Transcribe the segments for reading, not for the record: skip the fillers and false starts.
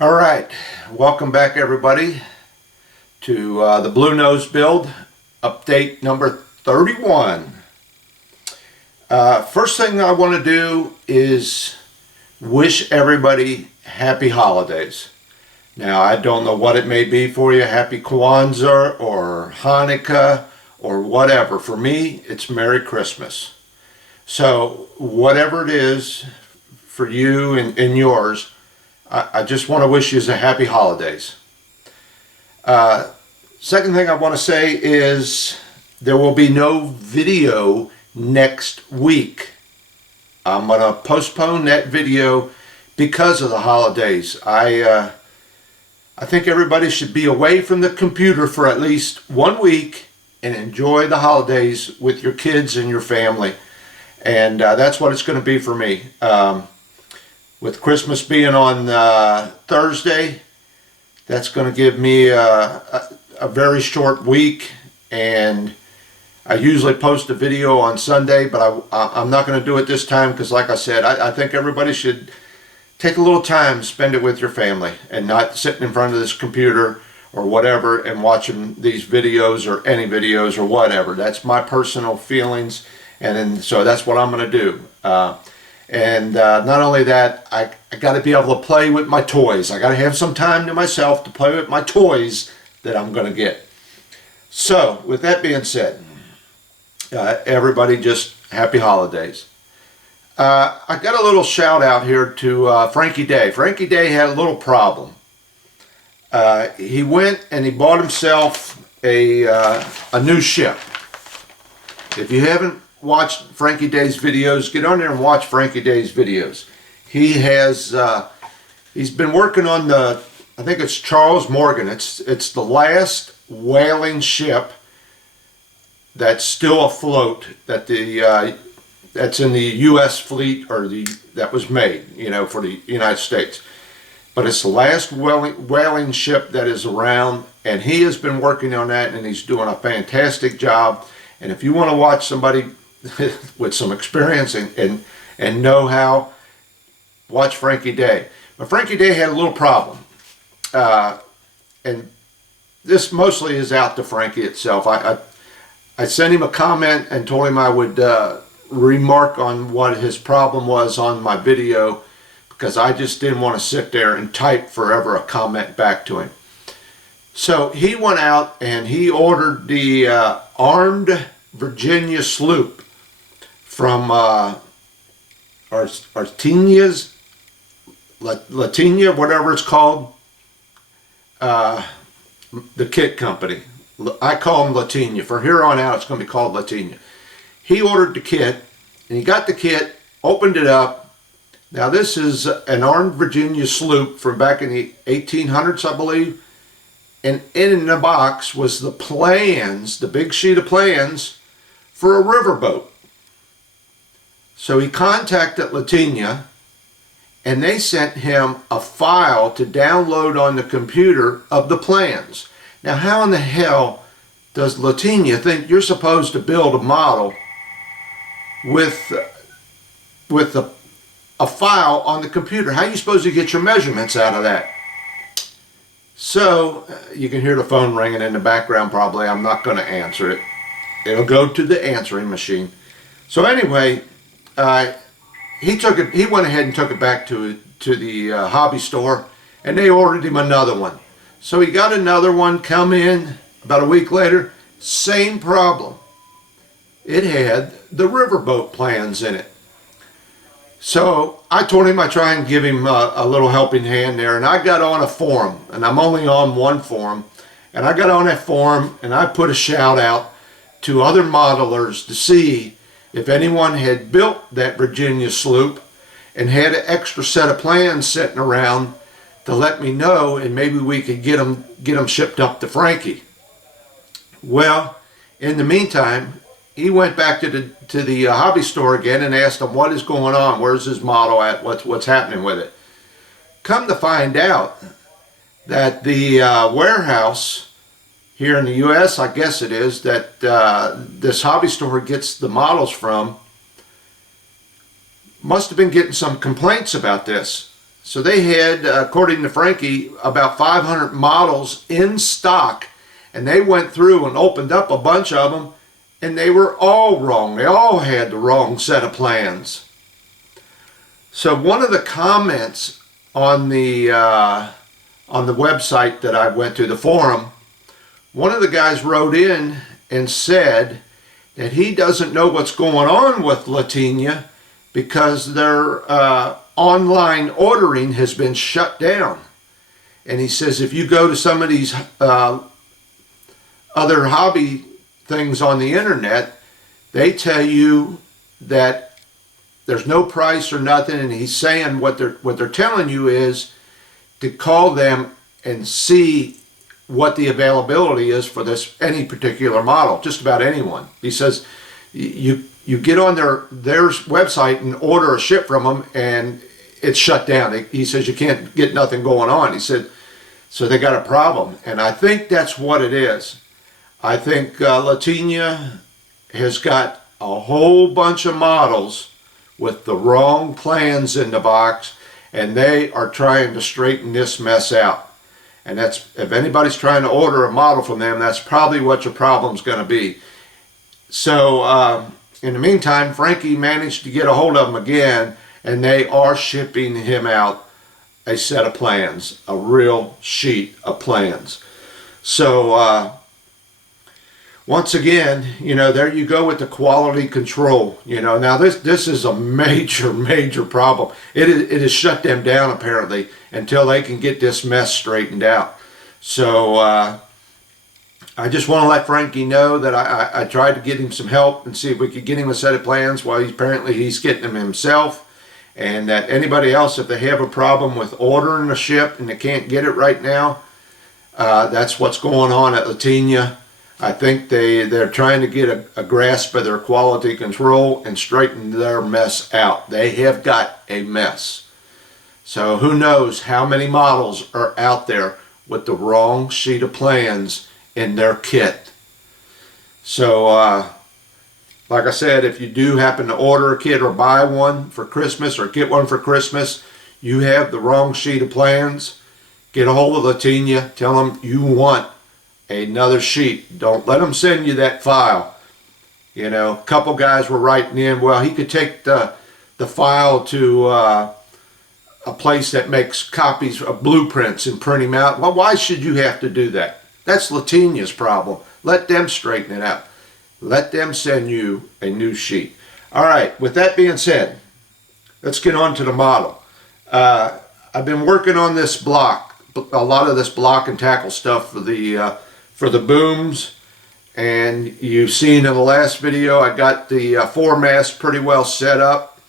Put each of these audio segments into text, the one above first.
All right, welcome back everybody to the Bluenose build, update number 31. First thing I want to do is wish everybody happy holidays. Now, I don't know what it may be for you, happy Kwanzaa or Hanukkah or whatever. For me, it's Merry Christmas. So whatever it is for you and yours, I just want to wish you a happy holidays. Second thing I want to say is there will be no video next week. I'm going to postpone that video because of the holidays. I think everybody should be away from the computer for at least 1 week and enjoy the holidays with your kids and your family. And that's what it's going to be for me. With Christmas being on Thursday, that's going to give me a very short week, and I usually post a video on Sunday, but I'm not going to do it this time because, like I said, I think everybody should take a little time, spend it with your family, and not sitting in front of this computer or whatever and watching these videos or any videos or whatever. That's my personal feelings, and so that's what I'm going to do. And not only that, I got to be able to play with my toys. I got to have some time to myself to play with my toys that I'm going to get. So, with that being said, everybody just happy holidays. I got a little shout out here to Frankie Day. Frankie Day had a little problem. He went and he bought himself a new ship. If you haven't watch Frankie Day's videos, get on there and watch Frankie Day's videos. He has he's been working on the, I think it's Charles Morgan. It's the last whaling ship that's still afloat that that's in the U.S. fleet, or that was made, for the United States. But it's the last whaling ship that is around, and he has been working on that, and he's doing a fantastic job. And if you want to watch somebody with some experience and know-how, watch Frankie Day. But Frankie Day had a little problem. And this mostly is out to Frankie itself. I sent him a comment and told him I would remark on what his problem was on my video, because I just didn't want to sit there and type forever a comment back to him. So he went out and he ordered the armed Virginia sloop from Artinia's, Latinia, whatever it's called, the kit company. I call them Latinia. From here on out, it's going to be called Latinia. He ordered the kit, and he got the kit, opened it up. Now, this is an armed Virginia sloop from back in the 1800s, I believe. And in the box was the plans, the big sheet of plans for a riverboat. So he contacted Latinia, and they sent him a file to download on the computer of the plans. Now, how in the hell does Latinia think you're supposed to build a model with a file on the computer? How are you supposed to get your measurements out of that? So, you can hear the phone ringing in the background probably. I'm not going to answer it. It'll go to the answering machine. So anyway, he went ahead and took it back to the hobby store, and they ordered him another one. So he got another one, come in about a week later, same problem. It had the riverboat plans in it. So I told him I'd try and give him a little helping hand there, and I got on a forum, and I'm only on one forum, and I got on that forum and I put a shout out to other modelers to see if anyone had built that Virginia sloop and had an extra set of plans sitting around, to let me know, and maybe we could get them shipped up to Frankie. Well, in the meantime, he went back to the hobby store again and asked him what is going on, where's his model at, what's happening with it. Come to find out that the warehouse here in the U.S., I guess it is, that this hobby store gets the models from, must have been getting some complaints about this. So they had, according to Frankie, about 500 models in stock, and they went through and opened up a bunch of them, and they were all wrong. They all had the wrong set of plans. So one of the comments on the website that I went to, the forum, one of the guys wrote in and said that he doesn't know what's going on with Latinia because their online ordering has been shut down. And he says if you go to some of these other hobby things on the internet, they tell you that there's no price or nothing, and he's saying what they're telling you is to call them and see what the availability is for this any particular model, just about anyone. He says you get on their website and order a ship from them and it's shut down. He says you can't get nothing going on. He said so they got a problem, and I think that's what it is. I think Latinia has got a whole bunch of models with the wrong plans in the box, and they are trying to straighten this mess out. And that's, if anybody's trying to order a model from them, that's probably what your problem's going to be. So in the meantime, Frankie managed to get a hold of them again, and they are shipping him out a set of plans, a real sheet of plans. So once again, you know, there you go with the quality control. You know, now this is a major problem. It has shut them down apparently until they can get this mess straightened out. So I just want to let Frankie know that I tried to get him some help and see if we could get him a set of plans while he's getting them himself. And that anybody else, if they have a problem with ordering a ship and they can't get it right now, that's what's going on at Latinia. I think they're trying to get a grasp of their quality control and straighten their mess out. They have got a mess. So who knows how many models are out there with the wrong sheet of plans in their kit. So like I said, if you do happen to order a kit or buy one for Christmas or get one for Christmas, you have the wrong sheet of plans, get a hold of Latinia, tell them you want another sheet. Don't let them send you that file. You know, a couple guys were writing in, well, he could take the file to a place that makes copies of blueprints and print them out. Well, why should you have to do that? That's Latinia's problem. Let them straighten it out. Let them send you a new sheet. All right, with that being said, let's get on to the model. I've been working on this block, a lot of this block and tackle stuff for the booms, and you've seen in the last video I got the foremast pretty well set up,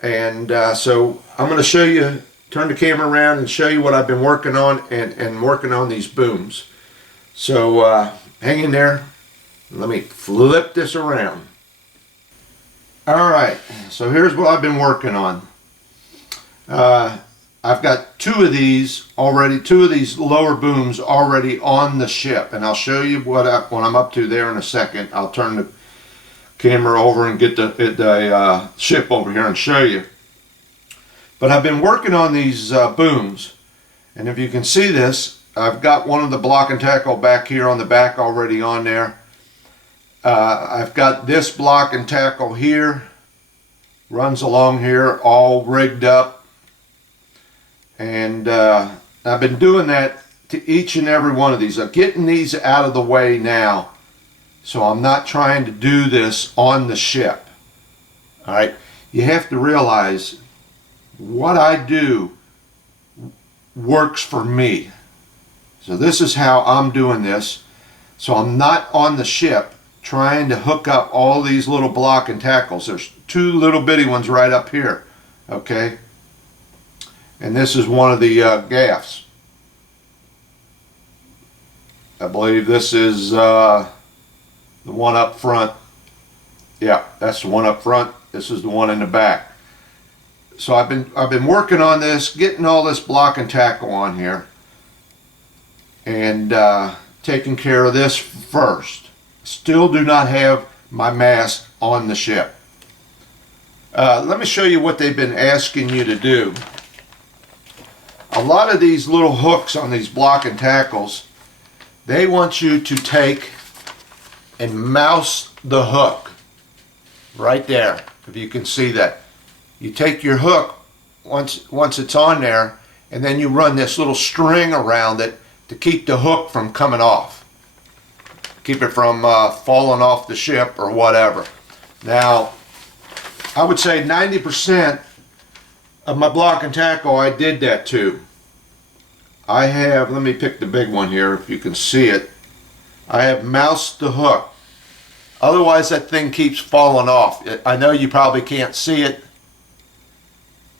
and so I'm going to show you, turn the camera around and show you what I've been working on and working on these booms. So hang in there. Let me flip this around. Alright, so here's what I've been working on. I've got two of these lower booms already on the ship, and I'll show you what I'm up to there in a second. I'll turn the camera over and get the ship over here and show you. But I've been working on these booms, and if you can see this, I've got one of the block and tackle back here on the back already on there. I've got this block and tackle here, runs along here, all rigged up. And I've been doing that to each and every one of these. I'm getting these out of the way now, so I'm not trying to do this on the ship. All right, you have to realize what I do works for me. So this is how I'm doing this. So I'm not on the ship trying to hook up all these little block and tackles. There's two little bitty ones right up here, okay? And this is one of the gaffs. I believe this is the one up front. Yeah, that's the one up front. This is the one in the back. So I've been working on this, getting all this block and tackle on here, and taking care of this first. Still do not have my mast on the ship. Let me show you what they've been asking you to do. a lot of these little hooks on these block and tackles, they want you to take and mouse the hook right there, if you can see that. You take your hook once it's on there, and then you run this little string around it to keep the hook from coming off. Keep it from falling off the ship or whatever. Now, I would say 90% of my block and tackle I did that too. I have, let me pick the big one here if you can see it. I have moused the hook. Otherwise that thing keeps falling off. I know you probably can't see it,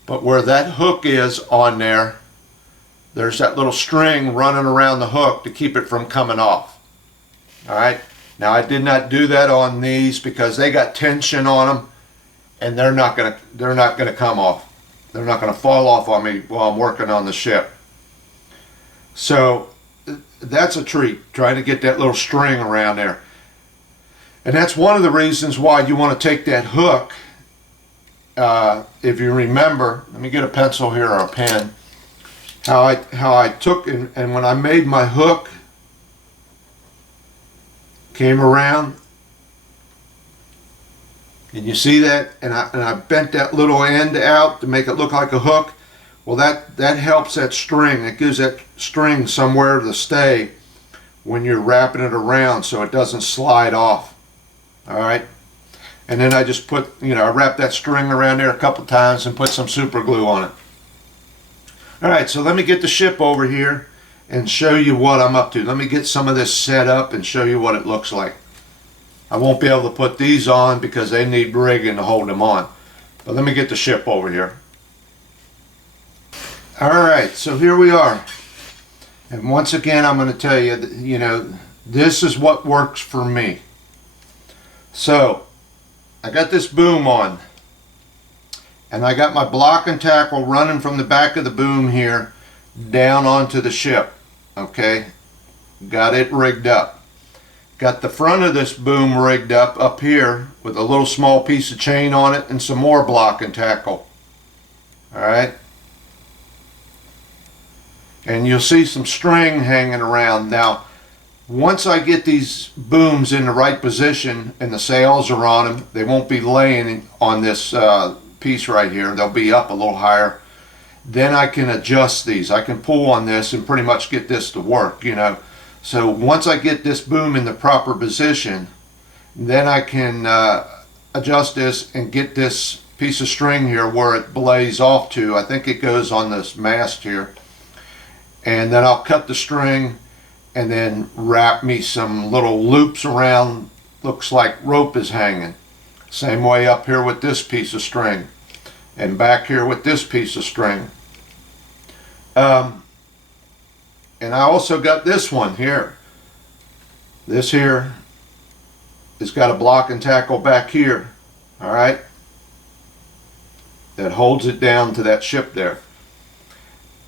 but where that hook is on there, there's that little string running around the hook to keep it from coming off. Alright, now I did not do that on these because they got tension on them, and they're not gonna come off. They're not gonna fall off on me while I'm working on the ship. So that's a treat, trying to get that little string around there. And that's one of the reasons why you want to take that hook. If you remember, let me get a pencil here or a pen. How I took and when I made my hook, came around, and you see that, and I bent that little end out to make it look like a hook. Well, that helps that string. It gives that string somewhere to stay when you're wrapping it around, so it doesn't slide off. All right, and then I just put, I wrap that string around there a couple times and put some super glue on it. All right, so let me get the ship over here and show you what I'm up to. Let me get some of this set up and show you what it looks like. I won't be able to put these on because they need rigging to hold them on. But let me get the ship over here. All right, so here we are. And once again, I'm going to tell you that, this is what works for me. So, I got this boom on. And I got my block and tackle running from the back of the boom here down onto the ship. Okay, got it rigged up. Got the front of this boom rigged up here with a little small piece of chain on it and some more block and tackle. Alright, and you'll see some string hanging around. Now once I get these booms in the right position and the sails are on them, they won't be laying on this piece right here. They'll be up a little higher. Then I can adjust these. I can pull on this and pretty much get this to work, So once I get this boom in the proper position, then I can adjust this and get this piece of string here where it blaze off to. I think it goes on this mast here. And then I'll cut the string and then wrap me some little loops around. Looks like rope is hanging. Same way up here with this piece of string. And back here with this piece of string. And I also got this one here. This here has got a block and tackle back here. Alright? That holds it down to that ship there.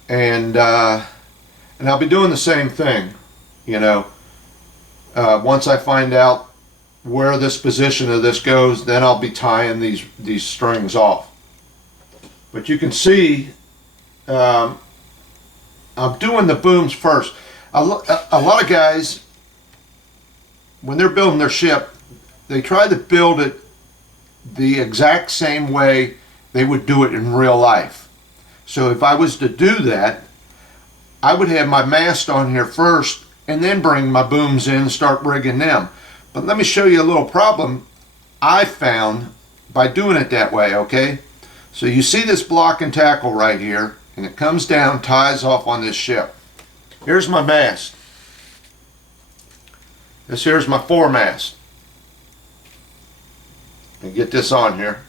And I'll be doing the same thing, once I find out where this position of this goes, then I'll be tying these strings off. But you can see I'm doing the booms first. A lot of guys, when they're building their ship, they try to build it the exact same way they would do it in real life. So if I was to do that, I would have my mast on here first and then bring my booms in and start rigging them. But let me show you a little problem I found by doing it that way, okay? So you see this block and tackle right here, and it comes down, ties off on this ship. Here's my mast. This here's my foremast. And get this on here.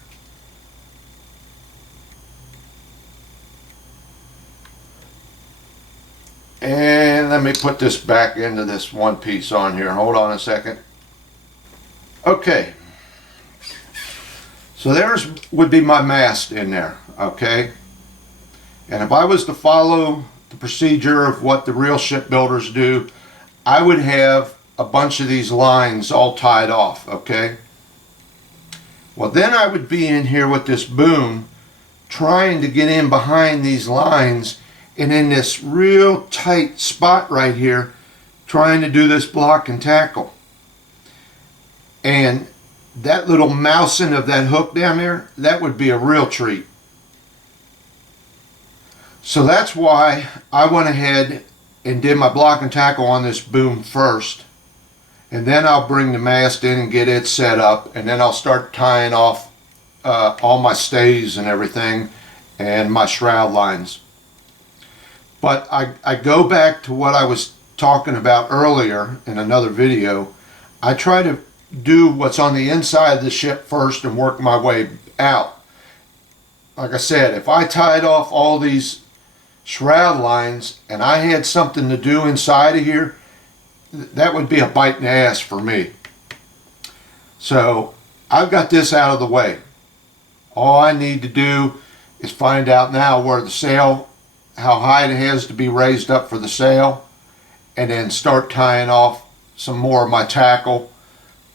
And let me put this back into this one piece on here. Hold on a second. Okay. So would be my mast in there, okay? And if I was to follow the procedure of what the real shipbuilders do, I would have a bunch of these lines all tied off, okay? Well, then I would be in here with this boom trying to get in behind these lines and in this real tight spot right here trying to do this block and tackle. And that little mousing of that hook down there, that would be a real treat. So that's why I went ahead and did my block and tackle on this boom first. And then I'll bring the mast in and get it set up, and then I'll start tying off all my stays and everything and my shroud lines. But I go back to what I was talking about earlier in another video. I try to do what's on the inside of the ship first and work my way out. Like I said, if I tied off all these shroud lines and I had something to do inside of here, that would be a bite in the ass for me. So I've got this out of the way. All I need to do is find out now where the sail, how high it has to be raised up for the sail, and then start tying off some more of my tackle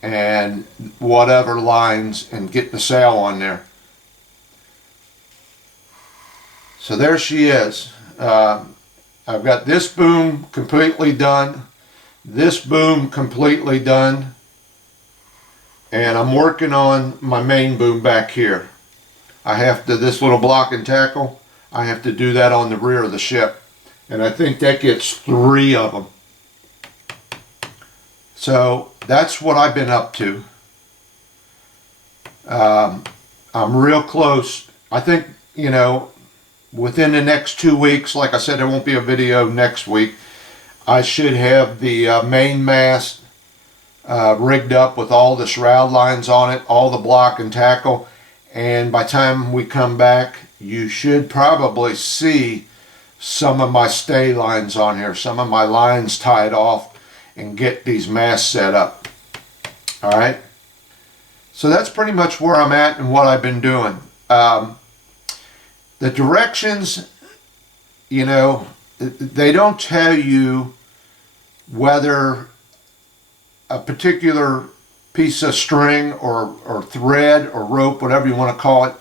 and whatever lines and get the sail on there. So there she is. I've got this boom completely done, this boom completely done, and I'm working on my main boom back here. I have to, this little block and tackle, I have to do that on the rear of the ship, and I think that gets 3 of them. So that's what I've been up to. I'm real close. I think, you know, within the next 2 weeks, like I said, there won't be a video next week, I should have the main mast rigged up with all the shroud lines on it, all the block and tackle, and by the time we come back, you should probably see some of my stay lines on here, some of my lines tied off, and get these masts set up. Alright, so that's pretty much where I'm at and what I've been doing. The directions, you know, they don't tell you whether a particular piece of string or thread or rope, whatever you want to call it,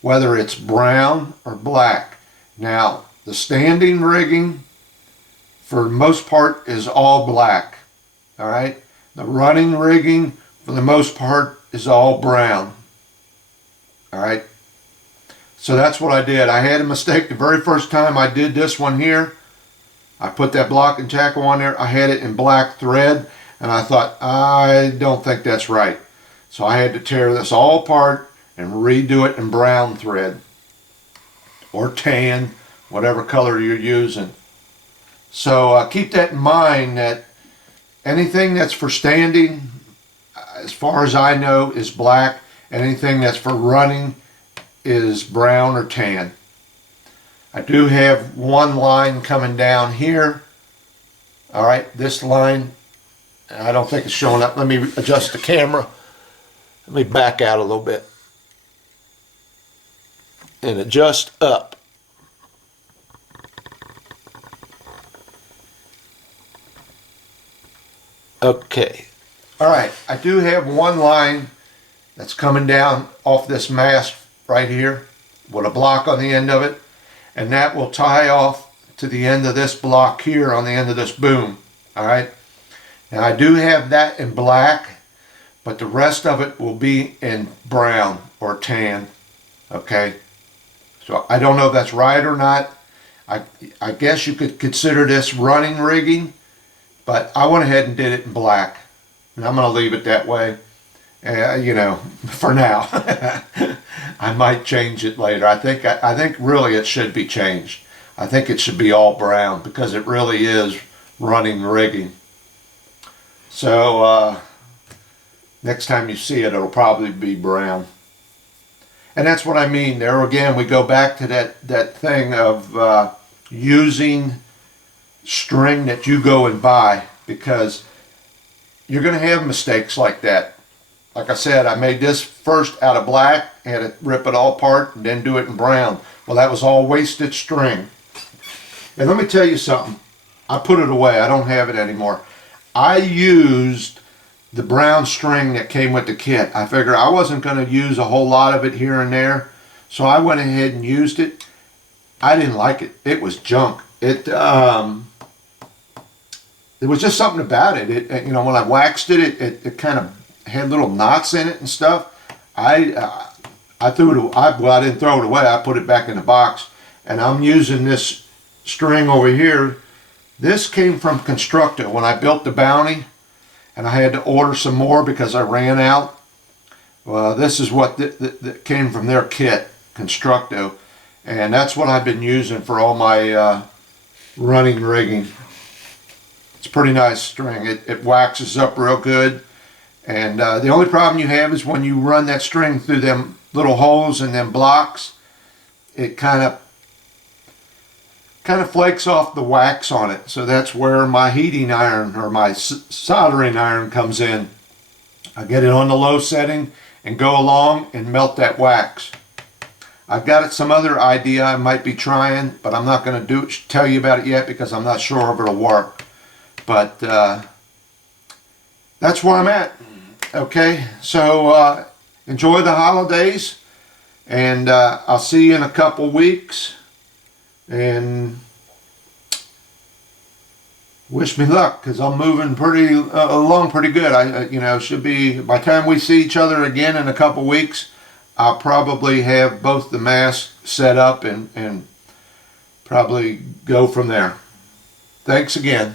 whether it's brown or black. Now, the standing rigging for the most part is all black. All right, the running rigging for the most part is all brown. All right, so that's what I did. I had a mistake the very first time I did this one here. I put that block and tackle on there. I had it in black thread, and I thought, I don't think that's right. So I had to tear this all apart and redo it in brown thread or tan, whatever color you're using. So keep that in mind, that anything that's for standing, as far as I know, is black. Anything that's for running is brown or tan. I do have one line coming down here. All right, this line, I don't think it's showing up. Let me adjust the camera. Let me back out a little bit and adjust up. Okay, all right, I do have one line that's coming down off this mast right here with a block on the end of it, and that will tie off to the end of this block here on the end of this boom. All right, now I do have that in black, but the rest of it will be in brown or tan. Okay, so I don't know if that's right or not. I guess you could consider this running rigging, but I went ahead and did it in black, and I'm going to leave it that way, you know, for now. I might change it later. I think really it should be changed. I think it should be all brown because it really is running rigging. So next time you see it, it'll probably be brown. And that's what I mean. There again, we go back to that thing of using string that you go and buy, because you're going to have mistakes like that. Like I said, I made this first out of black, had to rip it all apart and then do it in brown. Well, that was all wasted string. And let me tell you something. I put it away. I don't have it anymore. I used the brown string that came with the kit. I figured I wasn't going to use a whole lot of it here and there, so I went ahead and used it. I didn't like it. It was junk. There was just something about it. You know, when I waxed it, it kind of had little knots in it and stuff. I threw it. Well, I didn't throw it away. I put it back in the box, and I'm using this string over here. This came from Constructo when I built the Bounty, and I had to order some more because I ran out. Well, this is what that came from their kit, Constructo, and that's what I've been using for all my running rigging. It's a pretty nice string. It waxes up real good, and the only problem you have is when you run that string through them little holes in them blocks, it kind of flakes off the wax on it. So that's where my heating iron or my soldering iron comes in. I get it on the low setting and go along and melt that wax. I've got some other idea I might be trying, but I'm not going to tell you about it yet because I'm not sure if it'll work. But that's where I'm at. Okay, so enjoy the holidays, and I'll see you in a couple weeks. And wish me luck, because I'm moving along pretty good. You know, should be, by the time we see each other again in a couple weeks, I'll probably have both the masks set up and probably go from there. Thanks again.